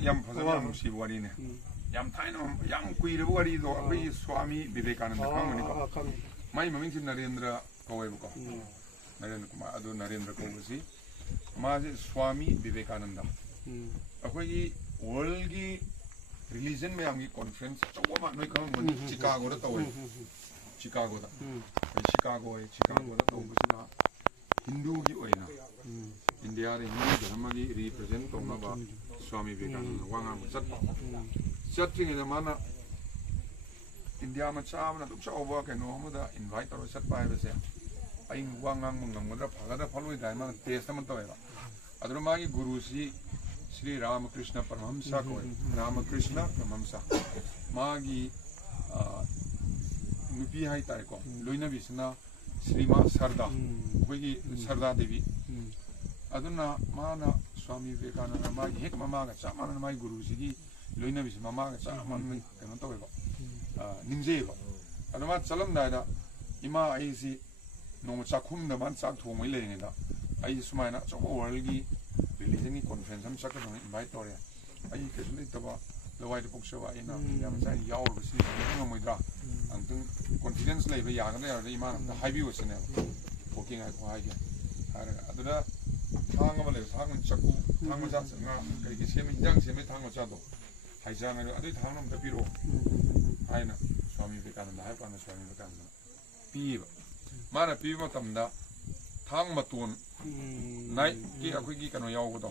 yam phazaba musi wari ne yam thaino yam kuira wari do abai Swami Vivekananda khamani ko mai maming sin Narendra kawai ko Narendra Kumar adu Narendra ko si ma Swami Vivekananda akoi world gi religion में आमगी conference चौवा मा नोई कहूँ money Chicago दा तोए Chicago दा तो बसना हिंदू की ओए ना इंडिया रे हिंदू धर्म की represent तो ना बा स्वामी विवेकानंद वांगा मुझे चट्टिंग इधर माना इंडिया में चाव ना तो चावा के नो हम दा invite करो चट पाए वैसे आई वांगा मुंगम मुद्रा भागा फॉलो इधर माना टेस्ट में तो है ना अदर मागी गुरु सी श्री रामकृष्ण परमहंसा को रामकृष्ण परमहंसा मागी नुपी हाई तारे को लोइना बिसना श्रीमा सरदा कोई सरदा देवी अदुना माना स्वामी विवेकानंद मागी हेक मामा का चामान मागी गुरु जी की लोइना बिस मामा का चामान में कहना तो है को निंजे को अदुमा चलम दायरा इमा ऐसी नोंग चाखुम दमान चाक थोंग में लेने दा ऐसी सुमाइना चौको वर्ल्ड की religion conference हम सकते हैं invite तो रहे आई कैसे तब लवाई तो पुक्ष हुआ इना याम चाहे यावर बसी हम मुद्रा अंतुं confidence ले भी यागने यार इमान हाई भी वैसे ने बुकिंग है को हाई के अदरा थांग वाले थांग चक्कू थांग में जाते हैं कहीं किसी में जंग से में थांग में जातो हाई जाने में अदर थांग में तभी रो हाई ना स्वामी विवेकानंद हाई पाना स्वामी विवेकानंद पीव माना पीव तमदा थांग मतून नाइ की अखोई की कनो याव गोतो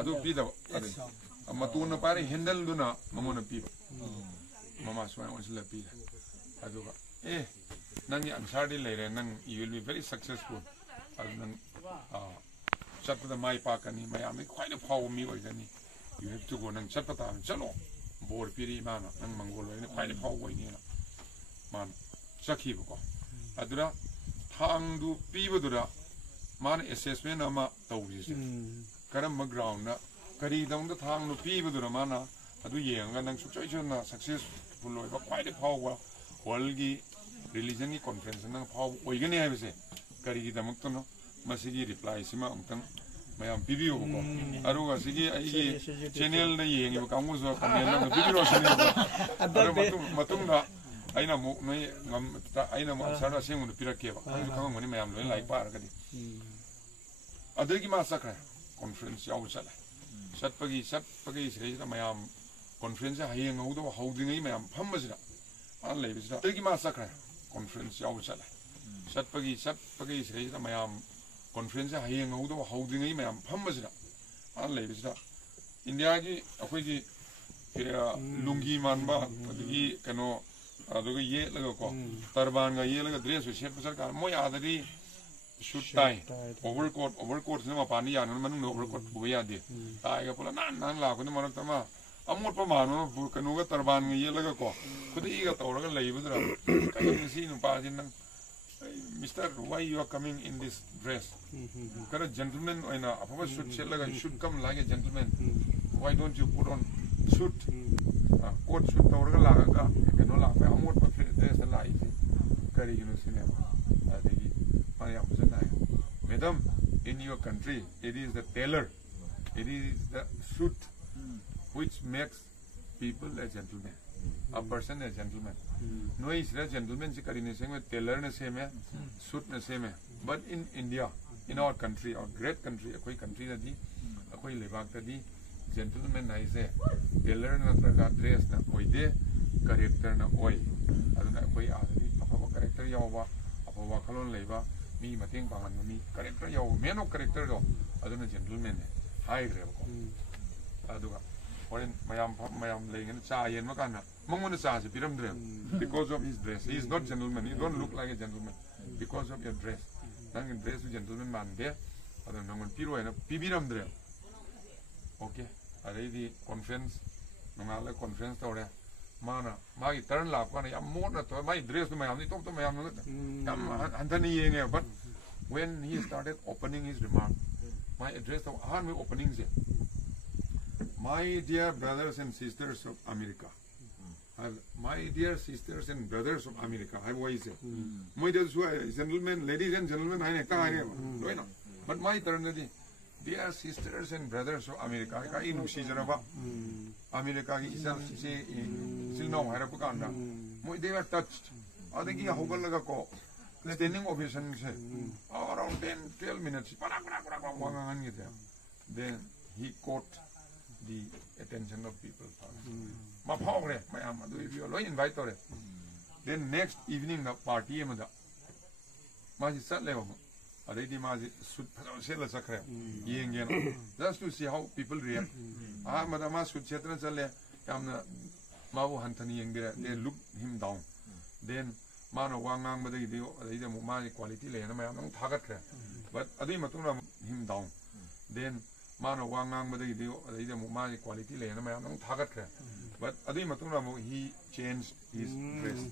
अदु पीदब अदे मतून न पारे हैंडल दुना ममोन पीब ममा स्वाय ओनसले पीद अदुगा ए नंगी आंसर दि लेरे नंग you will be very successful अदु नंग चटपद माई पाकनी मयाम ख्वाइ न फाव मी ओइजनी यू हैव टू गो नंग चटपता चलो बोर पीरी माना नंग मंगोल ओइने ख्वाइ न फाव ओइनी ना मान सखीबको अदुरा थांगदु पीबदुरा मान assessment ama tawrisi karam ground na kari dong da thang no pi budura mana adu yenga nang suchoi chona successful loi ba khwai de phaw wa world gi religion gi conference nang phaw oigani ha bise kari gi damak to no masigi reply sima amtang mayam video ko aruga sigi ai gi channel na yengi ba kamu so comment na video sini aru matung da aina mo noi ngam aina mo sara sing mu pirake ba ai ka ngoni mayam loi lai par ka di अदरगी मासा करे conference याव चला सत्पगी सिरेजिदा मयाम conference हयेंग औदो हौदिंगै मयाम फम्मजिदा आन लेबिजिदा अदरगी मासा करे conference याव चला सत्पगी सिरेजिदा मयाम conference हयेंग औदो हौदिंगै मयाम फम्मजिदा आन लेबिजिदा इंडिया की अखोइगी लुंगी मानबा अदगी कनो अदुगा ये लगा को तरबान गा ये लगा ड्रेस सेट सरकार मोय आदरी shoot tie overcoat से वहाँ पानी आने में नंगे overcoat बुया दे ताई का पुला नान लाखों ने मरक तमा अमूल पर मानो कनूगा तरबान में ये लगा को खुद ही का तोड़ का लई बदरा कहीं किसी ने पाजी नंग Mr. Why you are coming in this dress? Kara gentleman or na apa shoot shell lगा you should come like a gentleman. Why don't you put on suit? Coat suit तोड़ का लगा का कनो लाख पे अमूल पर dress लाई थी करी किनो सिनेमा देखी Madam, in your country, it is the tailor, it is the suit which makes people a gentleman, a person a gentleman. No is a gentleman, she karine same tailor ne same hai, suit ne same hai. But in India, in our country, our great country, koi country na di, koi lebak ta di, gentleman na ise, tailor na traga dress na oi de, character na oi. Aduna koi aadhi, apa character yawa, apa wakalon leba. मी मतेंग पावन मी character या main of character दो अदुना gentleman है high रे को अदुगा foreign मयाम लेंगे चा येन मकाना मंगोन चा से पिरम द्रे because of his dress he is not gentleman he don't look like a gentleman because of your dress नंग dress gentleman मान दे अदुना नंगन पिरो है ना पिबिरम द्रे ओके अरे दी कॉन्फ्रेंस नंगाले कॉन्फ्रेंस तो रे माना मागी टर्न लाको ना याम मोन तो माई ड्रेस तो मयाम नहीं तो मयाम याम अंतनी येंगे but when he started opening his remark my address तो हान में opening से my dear brothers and sisters of America my dear sisters and brothers of America I was say my dear gentlemen ladies and gentlemen I ने कहा है लोई ना but my turn the dear sisters and brothers of America ka inu si jaraba America ki isal si no hara pukanda mo they were touched adagi hogalaga ko standing ovation se around 10-12 minutes then he caught the attention of people ma phawre mayam adu you lo invite ore then next evening the party amada ma ji sat le already ma ji sut phalo se sakre yeng just to see how people react mada ma sut chetra chale yamna ma bu hanthani yeng they look him down then mano wangang madagi dio already ma ji quality le na mayam nang thagat kre but adi matungna him down then mano wangang madagi dio already ma ji quality le na mayam nang thagat kre but adi matungna he changed his dress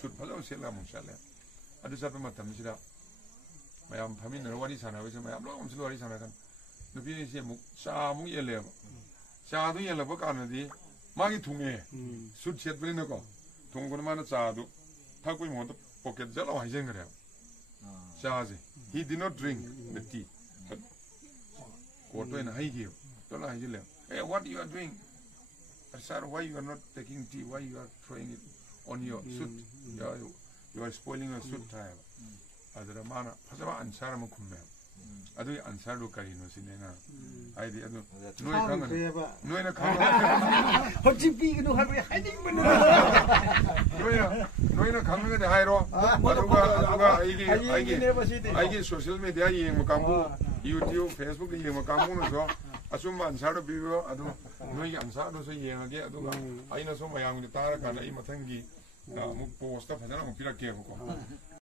sut phalo se la mung chale adu sa matam sida mayam phamin na wari sana wese mayam lo amsul wari sana kan nupi ni se muk cha muk yele cha du yele ba kan di ma gi thunge sut chet bri na ko thung gun ma na cha du tha koi mo to pocket jalo hai jeng re cha ji he did not drink the tea but ko to na hai gi to la hai jile hey what you are doing sir why you are not taking tea why you are throwing it on your suit you are spoiling your suit tie adara mana phasaba answer ma khumme adu answer do kari no sinena ai di adu noi na khang hoji pi no ha re hai ding mun noi na khang ga hai ro aduga ai gi social media yeng ma kambu YouTube Facebook yeng ma kambu no so asum answer do bibo adu noi gi answer do so yeng age aduga ai na so mayang ni tara kana ai mathang gi mu post ta phajana mu pirake ko